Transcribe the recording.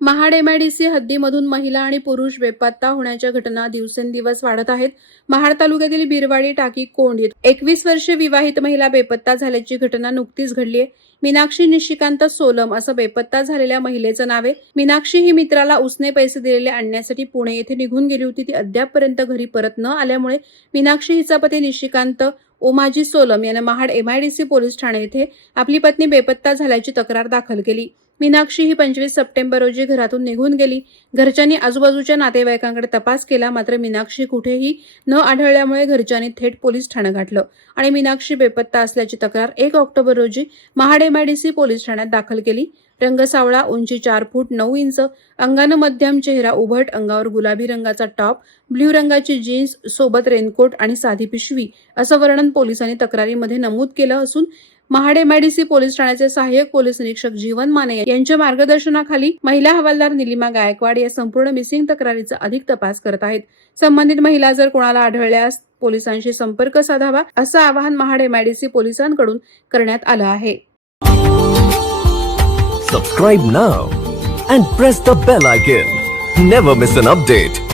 Mahad MIDC हद्दीमधून महिला आणि पुरुष बेपत्ता होण्याच्या घटना दिवसेंदिवस वाढत आहेत. महाड तालुक्यातील बिरवाडी टाकी कोंड एकवीस वर्षे विवाहित महिला बेपत्ता झाल्याची घटना नुकतीच घडली आहे. मीनाक्षी निशिकांत सोलम असं बेपत्ता झालेल्या महिलेचं नाव आहे. मीनाक्षी ही मित्राला उसने पैसे दिलेले आणण्यासाठी पुणे येथे निघून गेली होती. ती अद्यापपर्यंत घरी परत न आल्यामुळे मीनाक्षी हिचा पती निशिकांत ओमाजी सोलम यानं महाड एमआयडीसी पोलीस ठाणे येथे आपली पत्नी बेपत्ता झाल्याची तक्रार दाखल केली. मीनाक्षी ही पंचवीस सप्टेंबर रोजी घरातून निघून गेली. घरच्यांनी आजूबाजूच्या नातेवाईकांकडे तपास केला मात्र मीनाक्षी कुठेही न आढळल्यामुळे घरच्यांनी थेट पोलीस ठाणं गाठलं आणि मीनाक्षी बेपत्ता असल्याची तक्रार एक ऑक्टोबर रोजी महाड पोलीस ठाण्यात दाखल केली. रंग सावळा उंची चार फूट नऊ इंच अंगानं मध्यम चेहरा उभट अंगावर गुलाबी रंगाचा टॉप ब्ल्यू रंगाची जीन्स सोबत रेनकोट आणि साधी पिशवी असं वर्णन पोलिसांनी तक्रारीमध्ये नमूद केलं असून महाडे एमआयडीसी पोलीस ठाण्याचे सहाय्यक पोलीस निरीक्षक जीवन माने यांच्या मार्गदर्शनाखाली महिला हवालदार निलिमा गायकवाड या संपूर्ण मिसिंग तक्रारीचा अधिक तपास करत आहेत. संबंधित महिला जर कोणाला आढळल्यास पोलिसांशी संपर्क साधावा असं आवाहन महाड एमआयडीसी पोलिसांकडून करण्यात आलं आहे. Subscribe now and press the bell icon never miss an update